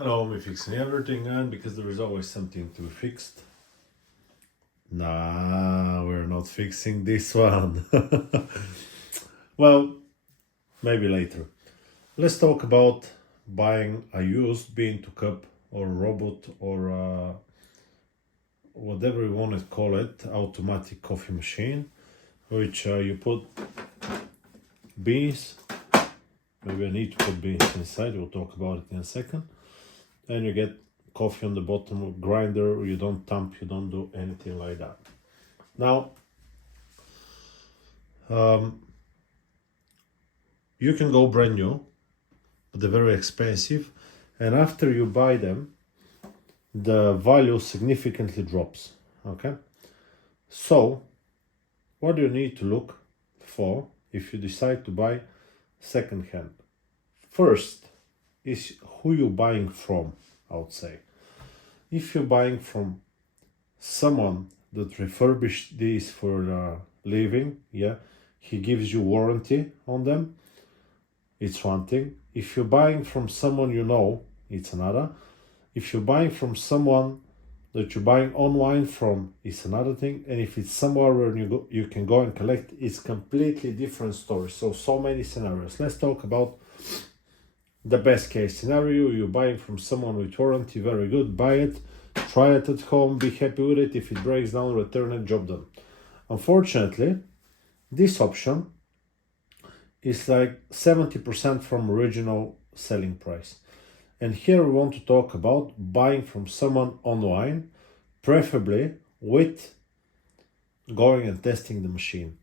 Hello, we're fixing everything, and because there is always something to be fixed. Nah, we're not fixing this one. Well, maybe later. Let's talk about buying a used bean to cup or robot or whatever you want to call it, automatic coffee machine, which you put beans. Maybe I need to put beans inside. We'll talk about it in a second. And you get coffee on the bottom of grinder. You don't tamp, you don't do anything like that. Now, you can go brand new, but they're very expensive. And after you buy them, the value significantly drops. Okay. So, what do you need to look for if you decide to buy second hand? First is who you're buying from, I would say. If you're buying from someone that refurbished these for a living, yeah, he gives you warranty on them, it's one thing. If you're buying from someone you know, it's another. If you're buying from someone that you're buying online from, it's another thing. And if it's somewhere where you can go and collect, it's completely different story. So many scenarios. Let's talk about the best case scenario. You're buying from someone with warranty, very good, buy it, try it at home, be happy with it. If it breaks down, return it, job done. Unfortunately, this option is like 70% from original selling price. And here we want to talk about buying from someone online, preferably with going and testing the machine.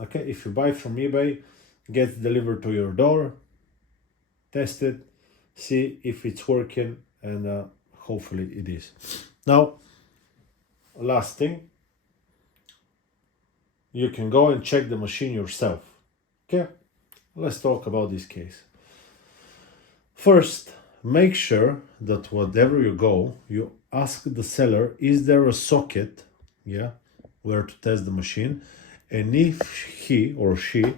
Okay, if you buy from eBay, get it delivered to your door, test it, see if it's working, and hopefully it is. Now, last thing, you can go and check the machine yourself. Okay, let's talk about this case. First, make sure that whatever you go, you ask the seller, is there a socket, yeah, where to test the machine? And if he or she,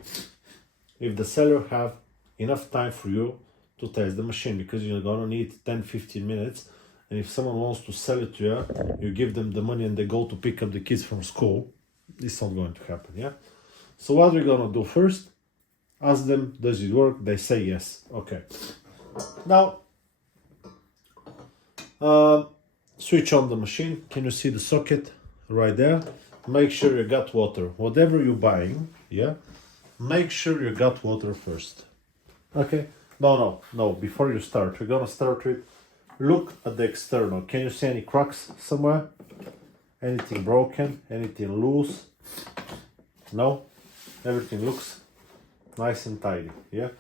if the seller have enough time for you to test the machine, because you're gonna need 10-15 minutes. And if someone wants to sell it to you, you give them the money and they go to pick up the kids from school. It's not going to happen, yeah? So what we're gonna do first, ask them, does it work? They say yes. Okay. Now, switch on the machine. Can you see the socket right there? Make sure you got water. Whatever you're buying, yeah, make sure you got water first. Okay? No. Before you start, we're gonna start with look at the external. Can you see any cracks somewhere? Anything broken? Anything loose? No? Everything looks nice and tidy, yeah?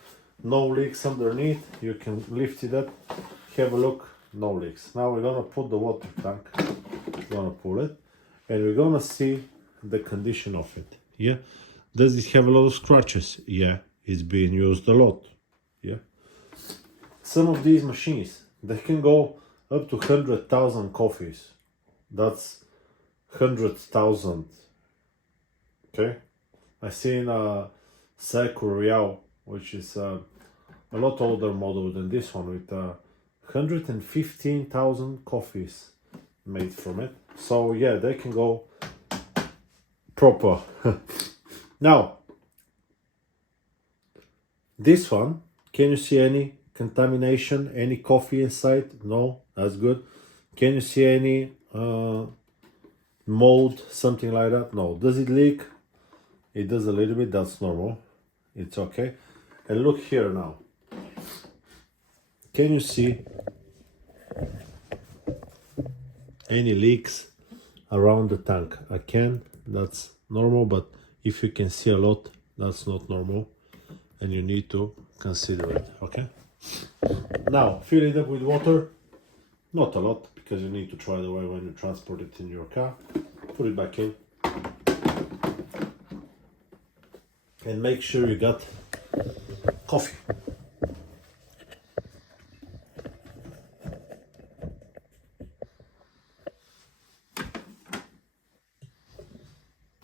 No leaks underneath. You can lift it up, have a look, no leaks. Now we're gonna put the water tank, we're gonna pull it, and we're gonna see the condition of it, yeah? Does it have a lot of scratches? Yeah, it's being used a lot, yeah? Some of these machines, they can go up to 100,000 coffees. That's 100,000, okay? I seen a Seco Real, which is a lot older model than this one, with 115,000 coffees made from it. So yeah, they can go proper. Now, this one, can you see any contamination, any coffee inside? No, that's good. Can you see any mold, something like that? No. Does it leak? It does a little bit, that's normal. It's okay. And look here now. Can you see any leaks around the tank? I can, that's normal, but if you can see a lot, that's not normal, and you need to consider it, okay? Now, fill it up with water, not a lot, because you need to throw it away when you transport it in your car. Put it back in. And make sure you got coffee.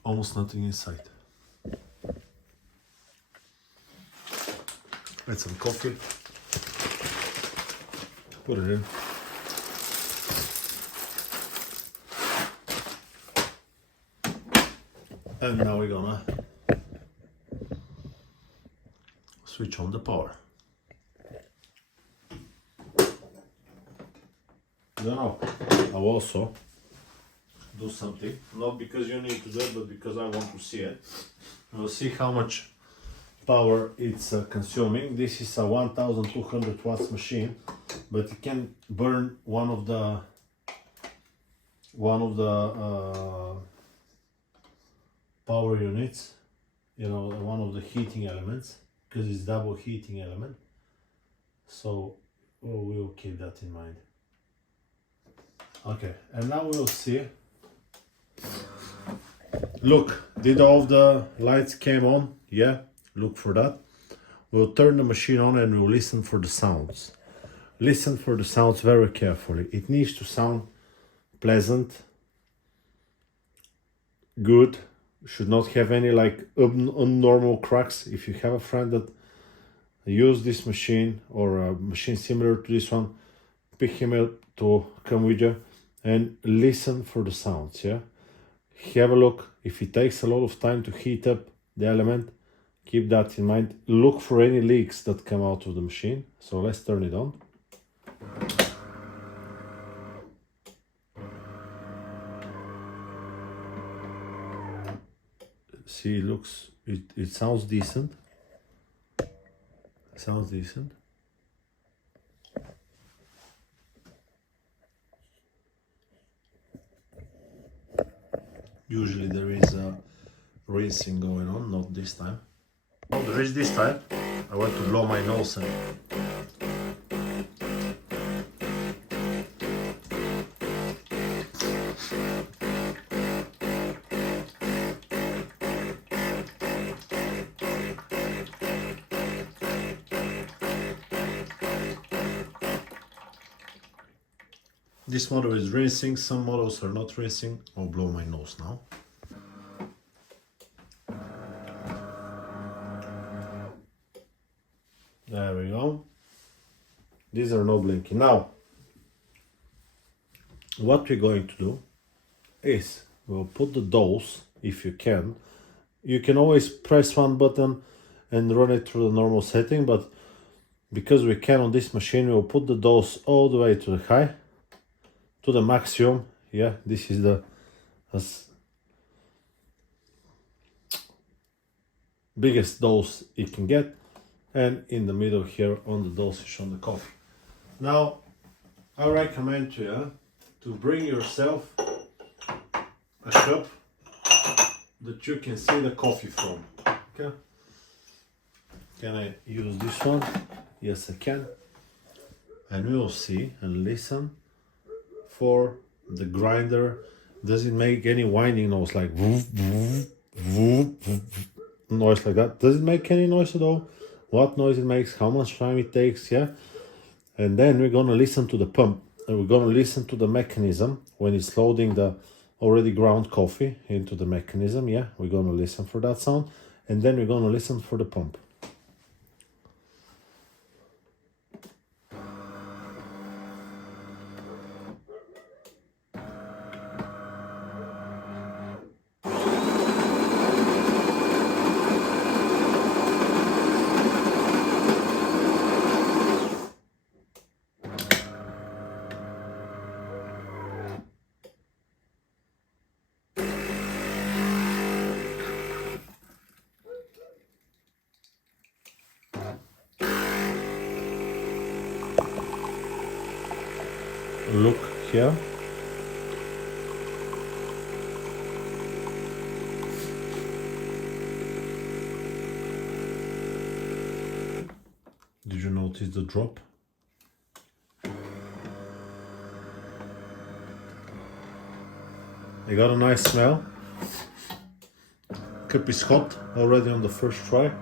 Almost nothing inside. Add some coffee. Put it in. And now we're gonna switch on the power. Now I'll also do something, not because you need to do it, but because I want to see it. We'll see how much power it's consuming. This is a 1200 watts machine, but it can burn one of the power units, you know, one of the heating elements, because it's double heating element. So we'll keep that in mind. Okay, and now we'll see. Look, did all of the lights came on? Yeah, look for that. We'll turn the machine on and we'll listen for the sounds. Listen for the sounds very carefully. It needs to sound pleasant, good, should not have any like abnormal cracks. If you have a friend that use this machine or a machine similar to this one, pick him up to come with you and listen for the sounds. Yeah, have a look. If it takes a lot of time to heat up the element, keep that in mind. Look for any leaks that come out of the machine. So let's turn it on. See, it sounds decent. It sounds decent. Usually there is a rinsing going on, not this time. Oh, there is this time. I want to blow my nose in. This model is rinsing, some models are not rinsing. I'll blow my nose now. There we go. These are not blinking. Now, what we're going to do is we'll put the dose, if you can. You can always press one button and run it through the normal setting, but because we can on this machine, we'll put the dose all the way to the high, to the maximum. Yeah, this is the biggest dose it can get, and in the middle here on the dosage on the coffee. Now, I recommend to you to bring yourself a cup that you can see the coffee from. Okay? Can I use this one? Yes, I can. And we will see and listen for the grinder. Does it make any whining noise like woof, woof, woof, woof, noise like that? Does it make any noise at all? What noise it makes, how much time it takes, yeah? And then we're gonna listen to the pump, and we're gonna listen to the mechanism when it's loading the already ground coffee into the mechanism, yeah? We're gonna listen for that sound, and then we're gonna listen for the pump. Look here. Did you notice the drop? I got a nice smell. Cup is hot already on the first try.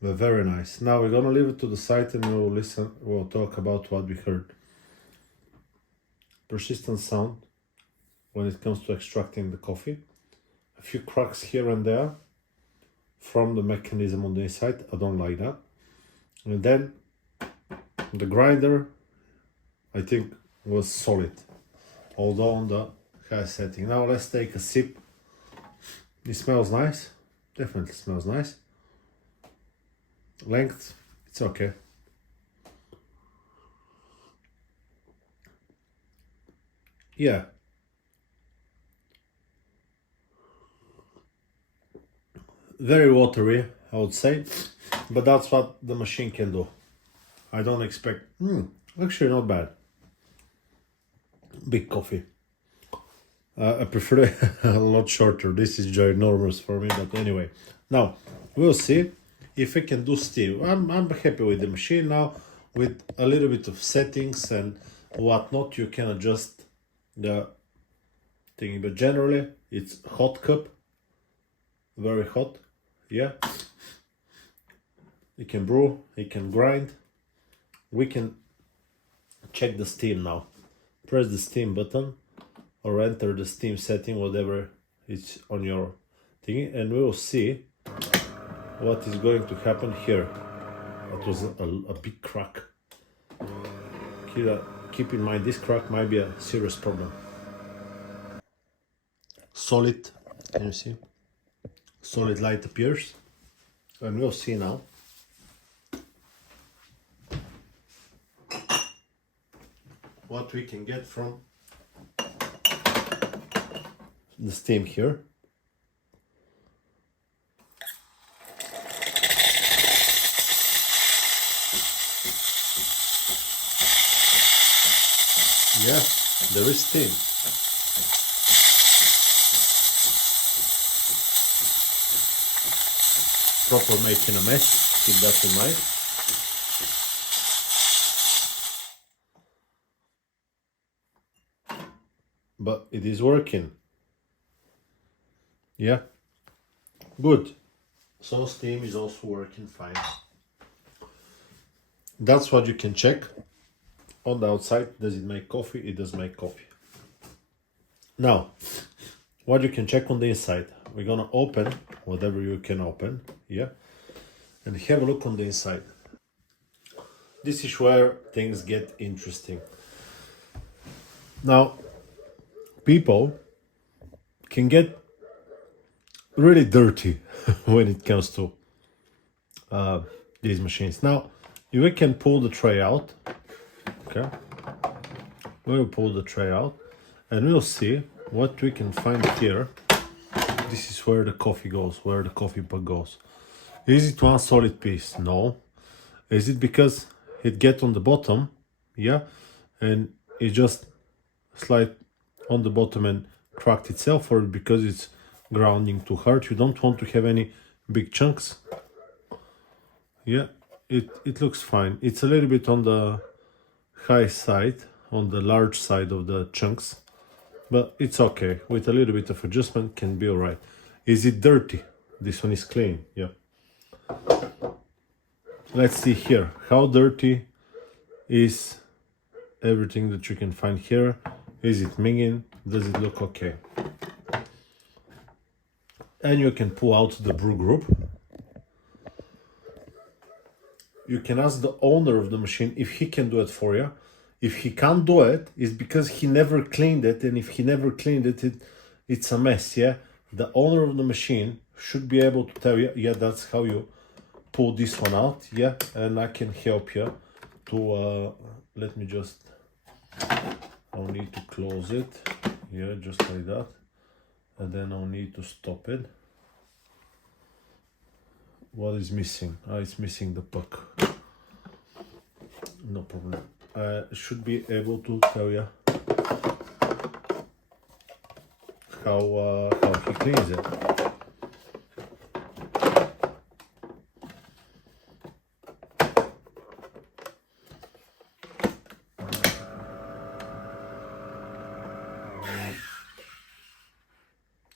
But very nice. Now we're gonna leave it to the side and we'll listen, we'll talk about what we heard. Persistent sound when it comes to extracting the coffee. A few cracks here and there from the mechanism on the inside. I don't like that. And then The grinder, I think, was solid, although on the high setting. Now let's take a sip. It smells nice, definitely smells nice. Length, it's okay. Yeah. Very watery, I would say, but that's what the machine can do. I don't expect, actually not bad. Big coffee. I prefer it a lot shorter. This is ginormous for me, but anyway. Now, we'll see if I can do steam. I'm happy with the machine now. With a little bit of settings and whatnot, you can adjust the thing. But generally, it's hot cup. Very hot. Yeah. It can brew, it can grind. We can check the steam now. Press the steam button or enter the steam setting, whatever is on your thingy, and we will see what is going to happen here. That was a big crack. Keep in mind, this crack might be a serious problem. Solid, can you see? Solid light appears, and we'll see now. What we can get from the steam here. Yeah, there is steam. Proper making a mess, keep that in mind. But it is working. Yeah, good. So steam is also working fine. That's what you can check. On the outside, does it make coffee? It does make coffee. Now, what you can check on the inside. We're gonna open whatever you can open, yeah, and have a look on the inside. This is where things get interesting. Now, people can get really dirty when it comes to these machines. Now, we can pull the tray out. Okay, we'll pull the tray out and we'll see what we can find here. This is where the coffee goes, where the coffee pot goes. Is it one solid piece? No. Is it because it get on the bottom? Yeah, and it just slide on the bottom and cracked itself, or because it's grounding too hard? You don't want to have any big chunks. Yeah, it looks fine. It's a little bit on the high side, on the large side of the chunks, but it's okay. With a little bit of adjustment can be alright. Is it dirty? This one is clean. Yeah. Let's see here. How dirty is everything that you can find here? Is it minging? Does it look okay? And you can pull out the brew group. You can ask the owner of the machine if he can do it for you. If he can't do it, it's because he never cleaned it, and if he never cleaned it, it's a mess, yeah? The owner of the machine should be able to tell you, yeah, that's how you pull this one out, yeah? And I can help you to, let me just, I'll need to close it, yeah, just like that. And then I'll need to stop it. What is missing? It's missing the puck. No problem. I should be able to tell you how he cleans it.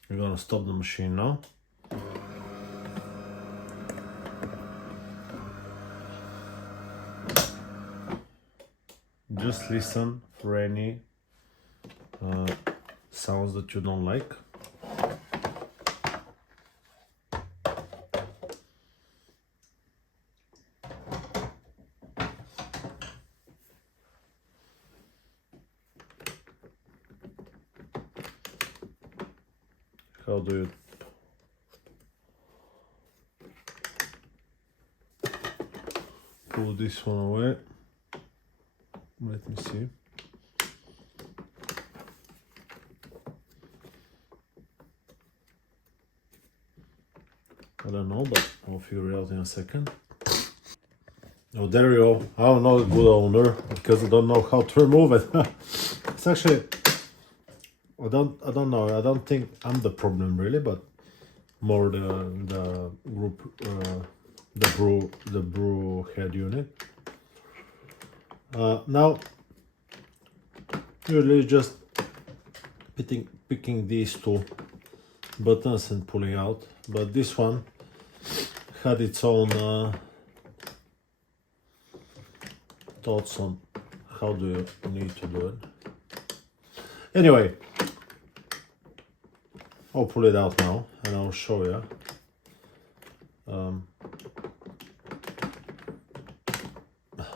We're gonna stop the machine now. Just listen for any sounds that you don't like. how do you pull this one away. Let me see. I don't know, but I'll figure it out in a second. Oh, there you go. I'm not a good owner because I don't know how to remove it. It's actually, I don't know. I don't think I'm the problem really, but more the group, the brew head unit. Now, usually just picking these two buttons and pulling out, but this one had its own thoughts on how do you need to do it. Anyway, I'll pull it out now and I'll show you.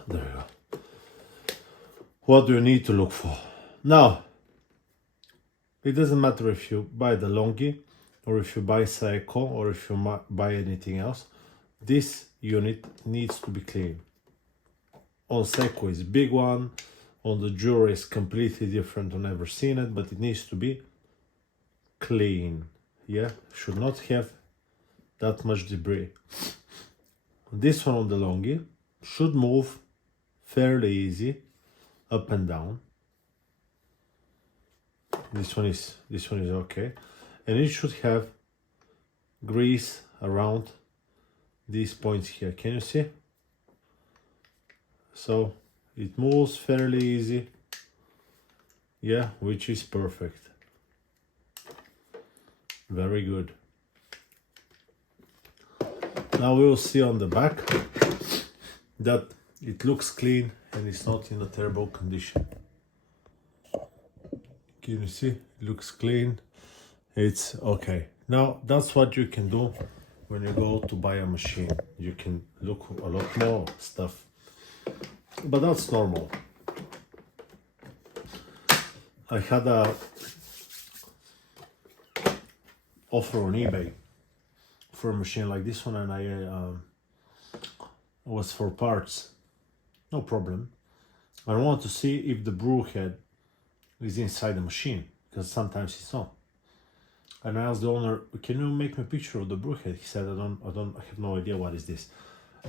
There you go. What do you need to look for? Now, it doesn't matter if you buy the Longi or if you buy Seiko or if you buy anything else. This unit needs to be clean. On Seiko is big one, on the jewelry is completely different, I've never seen it, but it needs to be clean. Yeah, should not have that much debris. This one on the Longi should move fairly easy up and down. This one is okay, and it should have grease around these points here. Can you see? So it moves fairly easy. Yeah, which is perfect. Very good. Now we will see on the back that it looks clean and it's not in a terrible condition. Can you see? It looks clean. It's okay. Now that's what you can do when you go to buy a machine. You can look a lot more stuff, but that's normal. I had a offer on eBay for a machine like this one, and I was for parts, no problem. I want to see if the brew head is inside the machine, because sometimes it's not. And I asked the owner, can you make me a picture of the brew head? He said, I have no idea what is this.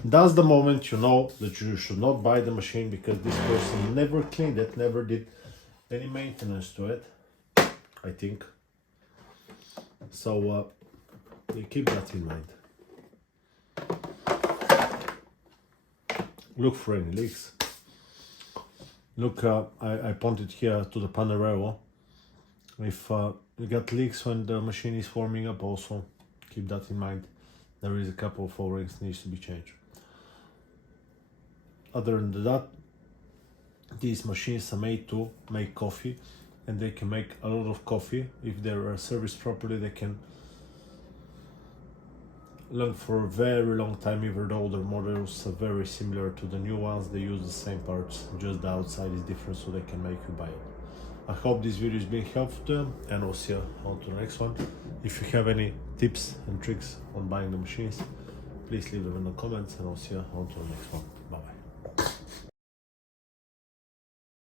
That's the moment you know that you should not buy the machine, because this person never cleaned it, never did any maintenance to it, I think. So you keep that in mind. Look for any leaks. Look, I pointed here to the Panerero. If you got leaks when the machine is warming up, also keep that in mind. There is a couple of O-rings needs to be changed. Other than that, these machines are made to make coffee, and they can make a lot of coffee. If they are serviced properly, they can run for a very long time. Even the older models are very similar to the new ones. They use the same parts, just the outside is different, so they can make you buy it. I hope this video is being helpful to you, and we'll see you on to the next one. If you have any tips and tricks on buying the machines, please leave them in the comments, and I'll see you on to the next one.